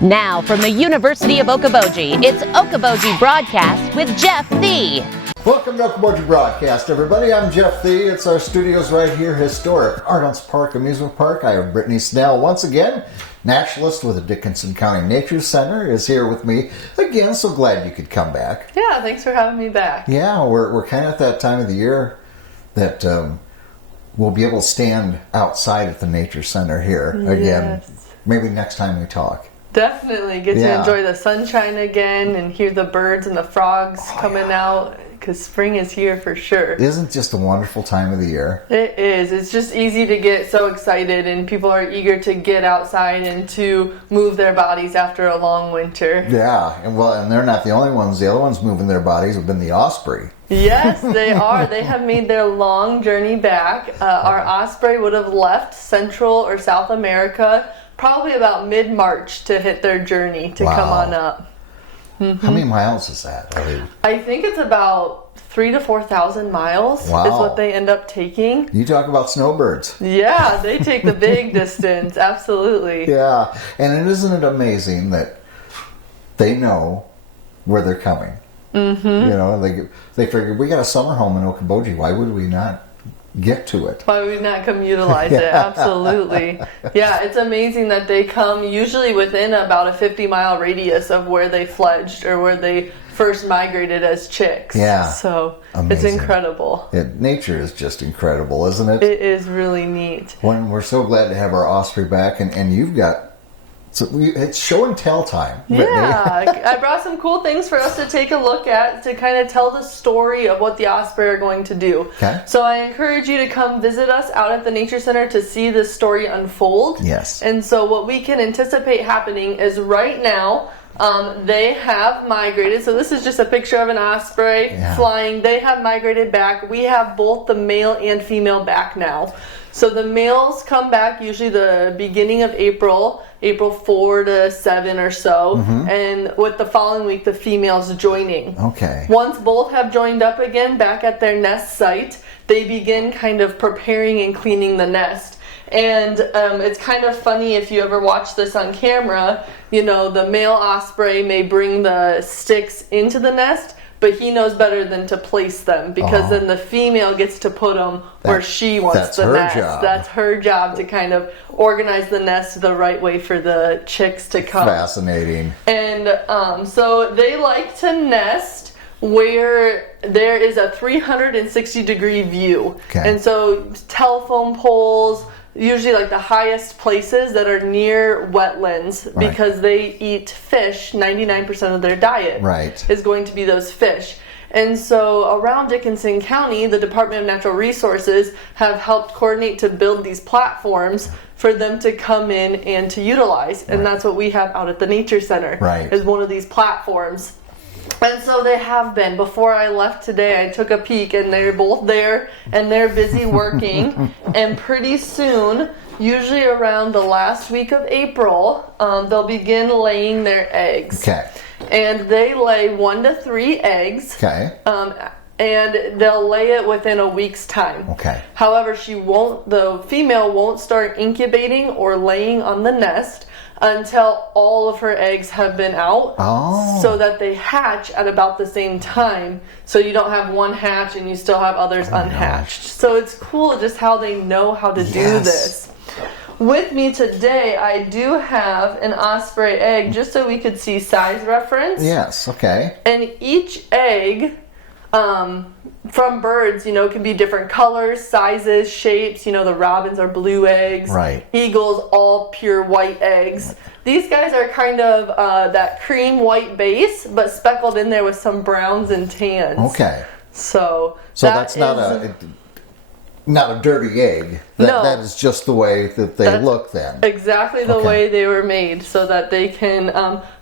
Now from the University of Okoboji, it's Okoboji Broadcast with Jeff Thee. Welcome to Okoboji Broadcast, everybody. I'm Jeff Thee. It's our studios right here, historic Ardents Park Amusement Park. I have Britney Snell once again. Naturalist with the Dickinson County Nature Center is here with me again. So glad you could come back. Yeah, thanks for having me back. Yeah, we're kind of at that time of the year that we'll be able to stand outside at the Nature Center here again. Yes. Maybe next time we talk. Definitely get to enjoy the sunshine again and hear the birds and the frogs coming out, because spring is here for sure. Isn't just a wonderful time of the year? It is. It's just easy to get so excited, and people are eager to get outside and to move their bodies after a long winter. Yeah, and they're not the only ones. The other ones moving their bodies have been the Osprey. Yes, they are. They have made their long journey back. Our Osprey would have left Central or South America probably about mid-March to hit their journey to come on up. Mm-hmm. How many miles is that? I think it's about 3,000 to 4,000 miles is what they end up taking. You talk about snowbirds. Yeah, they take the big distance, absolutely. Yeah, and isn't it amazing that they know where they're coming? Mm-hmm. You know, they figure, we got a summer home in Okoboji, why would we not get to it? Why would we not come utilize it? Absolutely. Yeah, it's amazing that they come usually within about a 50-mile radius of where they fledged or where they first migrated as chicks. Yeah. So amazing. It's incredible. Nature is just incredible, isn't it? It is really neat. We're so glad to have our Osprey back, and you've got... So it's show and tell time. Yeah, I brought some cool things for us to take a look at to kind of tell the story of what the Osprey are going to do. Okay. So I encourage you to come visit us out at the Nature Center to see this story unfold. Yes. And so what we can anticipate happening is right now, they have migrated. So this is just a picture of an osprey flying. They have migrated back. We have both the male and female back now. So the males come back usually the beginning of April 4 to 7 or so. Mm-hmm. And with the following week, the females joining. Okay. Once both have joined up again back at their nest site, they begin kind of preparing and cleaning the nest. And it's kind of funny if you ever watch this on camera, you know, the male osprey may bring the sticks into the nest, but he knows better than to place them, because then the female gets to put them where she wants the nest. Job. That's her job to kind of organize the nest the right way for the chicks to come. Fascinating. And so they like to nest where there is a 360-degree view. Okay. And so telephone poles, usually like the highest places that are near wetlands, because they eat fish. 99% of their diet is going to be those fish. And so around Dickinson County, the Department of Natural Resources have helped coordinate to build these platforms for them to come in and to utilize. And that's what we have out at the Nature Center, is one of these platforms. And so they have been. Before I left today, I took a peek, and they're both there, and they're busy working. And pretty soon, usually around the last week of April, they'll begin laying their eggs. Okay. And they lay 1 to 3 eggs. Okay. And they'll lay it within a week's time. Okay. However, the female won't start incubating or laying on the nest until all of her eggs have been out, so that they hatch at about the same time, so you don't have one hatch and you still have others unhatched. So it's cool just how they know how to do this. With me today, I do have an osprey egg, just so we could see size reference. Yes, okay. And each egg, from birds, you know, can be different colors, sizes, shapes. You know, the robins are blue eggs. Right. Eagles, all pure white eggs. These guys are kind of that cream white base, but speckled in there with some browns and tans. Okay. So that's not a dirty egg. That is just the way that they look then. Exactly the way they were made, so that they can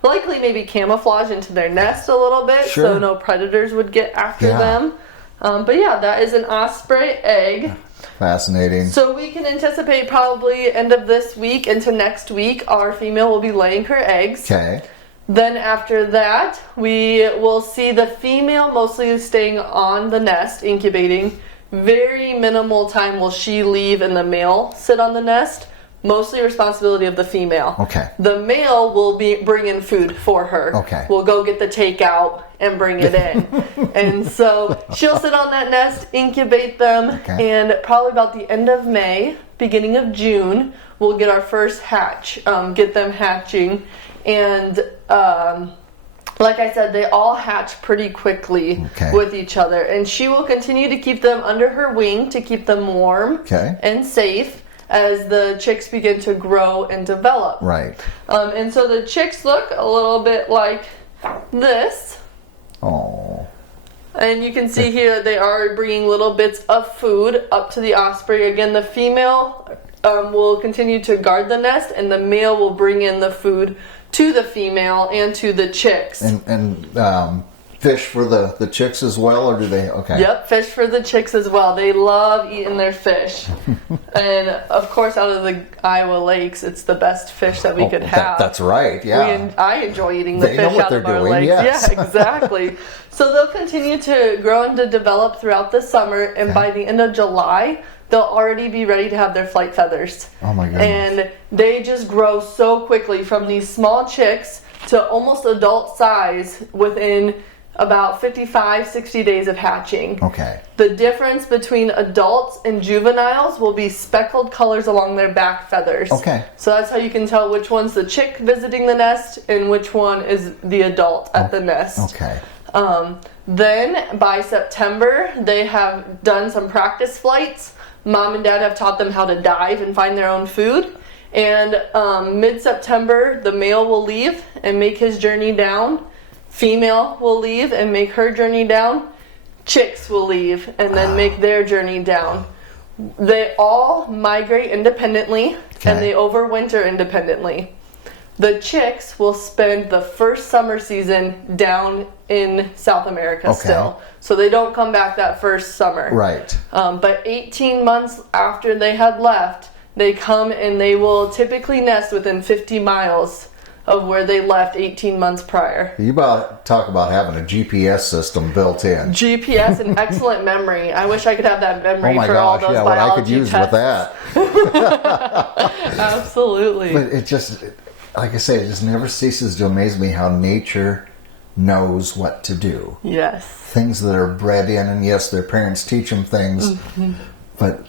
likely maybe camouflage into their nest a little bit, so no predators would get after them. But yeah, that is an osprey egg. Fascinating. So we can anticipate probably end of this week into next week, our female will be laying her eggs. Okay. Then after that, we will see the female mostly staying on the nest, incubating. Very minimal time will she leave and the male sit on the nest. mostly responsibility of the female. Okay. The male will bring in food for her. Okay. We'll go get the takeout and bring it in. And so she'll sit on that nest, incubate them, and probably about the end of May, beginning of June, we'll get our first hatch, get them hatching. And like I said, they all hatch pretty quickly with each other. And she will continue to keep them under her wing to keep them warm and safe as the chicks begin to grow and develop. Right. And so the chicks look a little bit like this. Oh. And you can see here that they are bringing little bits of food up to the osprey. Again, the female will continue to guard the nest, and the male will bring in the food to the female and to the chicks. And fish for the chicks as well, or do they? Okay. Yep, fish for the chicks as well. They love eating their fish. And of course, out of the Iowa lakes, it's the best fish that we could have. That's right, yeah. I enjoy eating the They fish know what out they're of our doing, lakes. yes. Yeah, exactly. So they'll continue to grow and to develop throughout the summer, and by the end of July, they'll already be ready to have their flight feathers. Oh my goodness. And they just grow so quickly from these small chicks to almost adult size within about 55, 60 days of hatching. Okay. The difference between adults and juveniles will be speckled colors along their back feathers. Okay. So that's how you can tell which one's the chick visiting the nest and which one is the adult at the nest. Okay. Then by September, they have done some practice flights. Mom and dad have taught them how to dive and find their own food. And mid-September, the male will leave and make his journey down. Female will leave and make her journey down. Chicks will leave and then make their journey down. They all migrate independently and they overwinter independently. The chicks will spend the first summer season down in South America still. So they don't come back that first summer. Right. But 18 months after they had left, they come and they will typically nest within 50 miles of where they left 18 months prior. You talk about having a GPS system built in. GPS and excellent memory. I wish I could have that memory oh my for gosh, all those yeah, biology what I could use tests. with that. Absolutely. But it just, like I say, it just never ceases to amaze me how nature knows what to do. Yes. Things that are bred in, and yes, their parents teach them things, but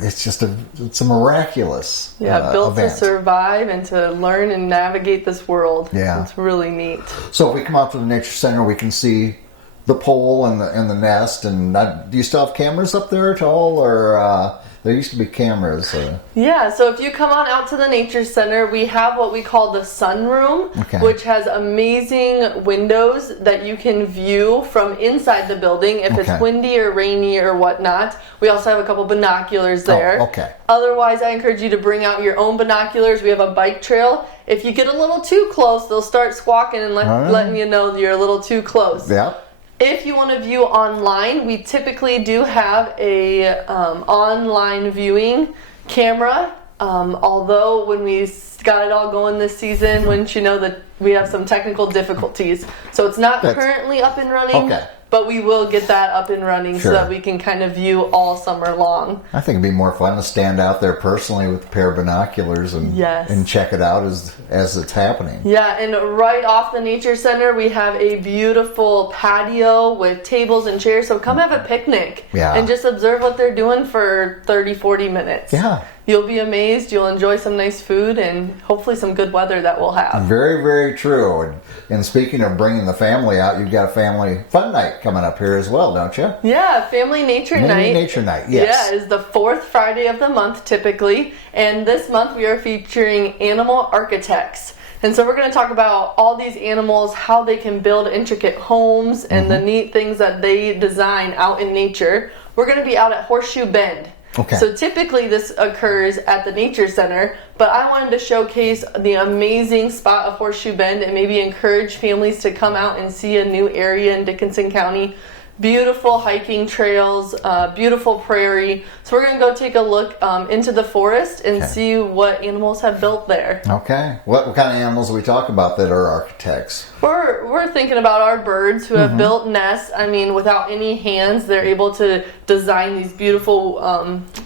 it's just it's a miraculous built event. to survive and to learn and navigate this world. Yeah. It's really neat. So if we come out to the nature center, we can see the pole and the nest. And do you still have cameras up there at all, or there used to be cameras? Yeah, so if you come on out to the Nature Center, we have what we call the sunroom, which has amazing windows that you can view from inside the building if it's windy or rainy or whatnot. We also have a couple binoculars there. Otherwise, I encourage you to bring out your own binoculars. We have a bike trail. If you get a little too close, they'll start squawking and letting you know you're a little too close. Yeah. If you want to view online, we typically do have a online viewing camera. Although when we got it all going this season, wouldn't you know that we have some technical difficulties. So it's not currently up and running, but we will get that up and running so that we can kind of view all summer long. I think it'd be more fun to stand out there personally with a pair of binoculars and check it out as it's happening. Yeah, and right off the Nature Center, we have a beautiful patio with tables and chairs. So come have a picnic and just observe what they're doing for 30, 40 minutes. Yeah. You'll be amazed. You'll enjoy some nice food and hopefully some good weather that we'll have. Very, very true. And speaking of bringing the family out, you've got a family fun night coming up here as well, don't you? Yeah, Family Nature Night. Nature Night, yes. Yeah, is the fourth Friday of the month typically. And this month we are featuring animal architects. And so we're going to talk about all these animals, how they can build intricate homes, and the neat things that they design out in nature. We're going to be out at Horseshoe Bend. So typically this occurs at the Nature Center, but I wanted to showcase the amazing spot of Horseshoe Bend and maybe encourage families to come out and see a new area in Dickinson County beautiful hiking trails, beautiful prairie. So we're going to go take a look into the forest and see what animals have built there. Okay. What kind of animals are we talking about that are architects? We're thinking about our birds who have built nests. I mean, without any hands, they're able to design these beautiful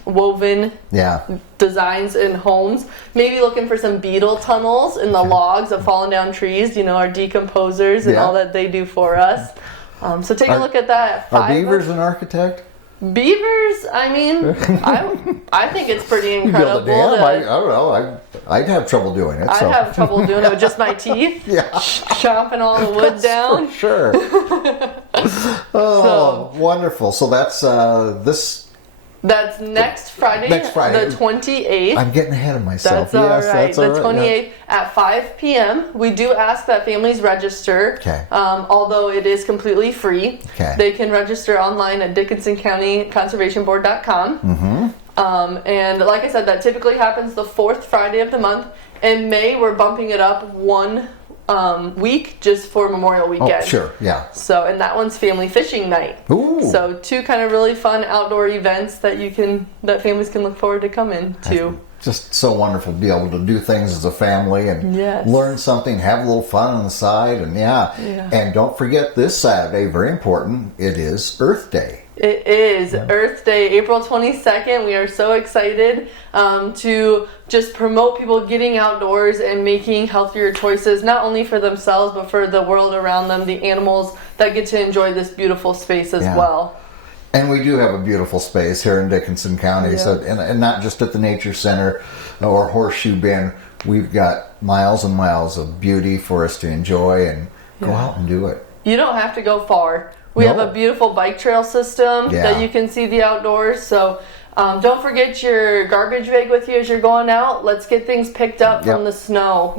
woven designs in homes. Maybe looking for some beetle tunnels in the logs of fallen down trees, our decomposers and all that they do for us. So take a look at that. Are beavers an architect? Beavers, I mean, I think it's pretty incredible. I don't know. I'd have trouble doing it. I'd have trouble doing it with just my teeth. Chomping all the wood down. For sure. Wonderful. So that's That's next Friday. The 28th. I'm getting ahead of myself. That's all right. The 28th at 5 p.m. We do ask that families register. Okay. Although it is completely free. Okay. They can register online at DickinsonCountyConservationBoard.com. And like I said, that typically happens the fourth Friday of the month. In May, we're bumping it up one week just for Memorial Weekend. Oh, sure, yeah. So, and that one's family fishing night. Ooh. So, two kind of really fun outdoor events that that families can look forward to coming to. Just so wonderful to be able to do things as a family and learn something, have a little fun on the side, and And don't forget this Saturday, very important, it is Earth Day. It is Earth Day, April 22nd. We are so excited to just promote people getting outdoors and making healthier choices, not only for themselves, but for the world around them, the animals that get to enjoy this beautiful space as well. And we do have a beautiful space here in Dickinson County, so and not just at the Nature Center or Horseshoe Bend. We've got miles and miles of beauty for us to enjoy and go out and do it. You don't have to go far. We have a beautiful bike trail system that you can see the outdoors. So don't forget your garbage bag with you as you're going out. Let's get things picked up from the snow.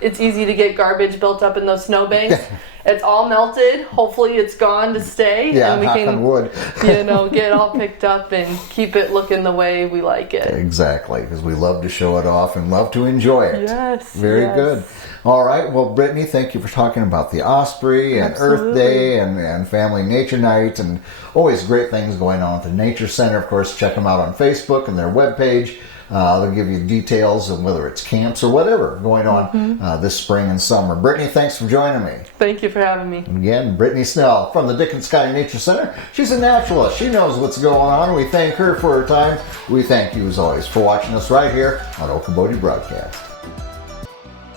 It's easy to get garbage built up in those snow banks. It's all melted. Hopefully it's gone to stay. And we can, wood. get it all picked up and keep it looking the way we like it. Exactly, because we love to show it off and love to enjoy it. Yes. Very good. All right. Well, Brittany, thank you for talking about the Osprey and Earth Day and Family Nature Night and always great things going on at the Nature Center. Of course, check them out on Facebook and their webpage. They'll give you details of whether it's camps or whatever going on this spring and summer. Brittany, thanks for joining me. Thank you for having me. Again, Brittany Snell from the Dickinson County Nature Center. She's a naturalist. She knows what's going on. We thank her for her time. We thank you, as always, for watching us right here on Okoboji Broadcast.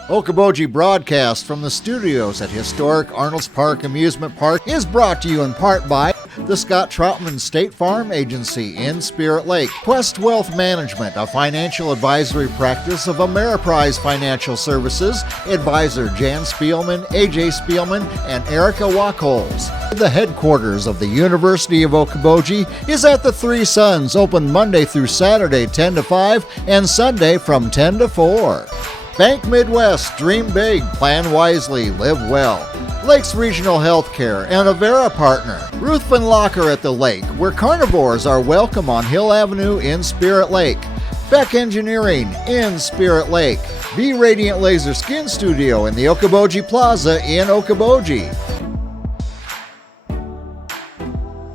Okoboji Broadcast from the studios at historic Arnold's Park Amusement Park is brought to you in part by the Scott Troutman State Farm Agency in Spirit Lake, Quest Wealth Management, a financial advisory practice of Ameriprise Financial Services, advisor Jan Spielman, AJ Spielman, and Erica Wachholz. The headquarters of the University of Okoboji is at the Three Sons, open Monday through Saturday 10 to 5 and Sunday from 10 to 4. Bank Midwest, dream big, plan wisely, live well. Lakes Regional Healthcare and Avera Partner. Ruthven Locker at the Lake, where carnivores are welcome on Hill Avenue in Spirit Lake. Beck Engineering in Spirit Lake. B Radiant Laser Skin Studio in the Okoboji Plaza in Okoboji.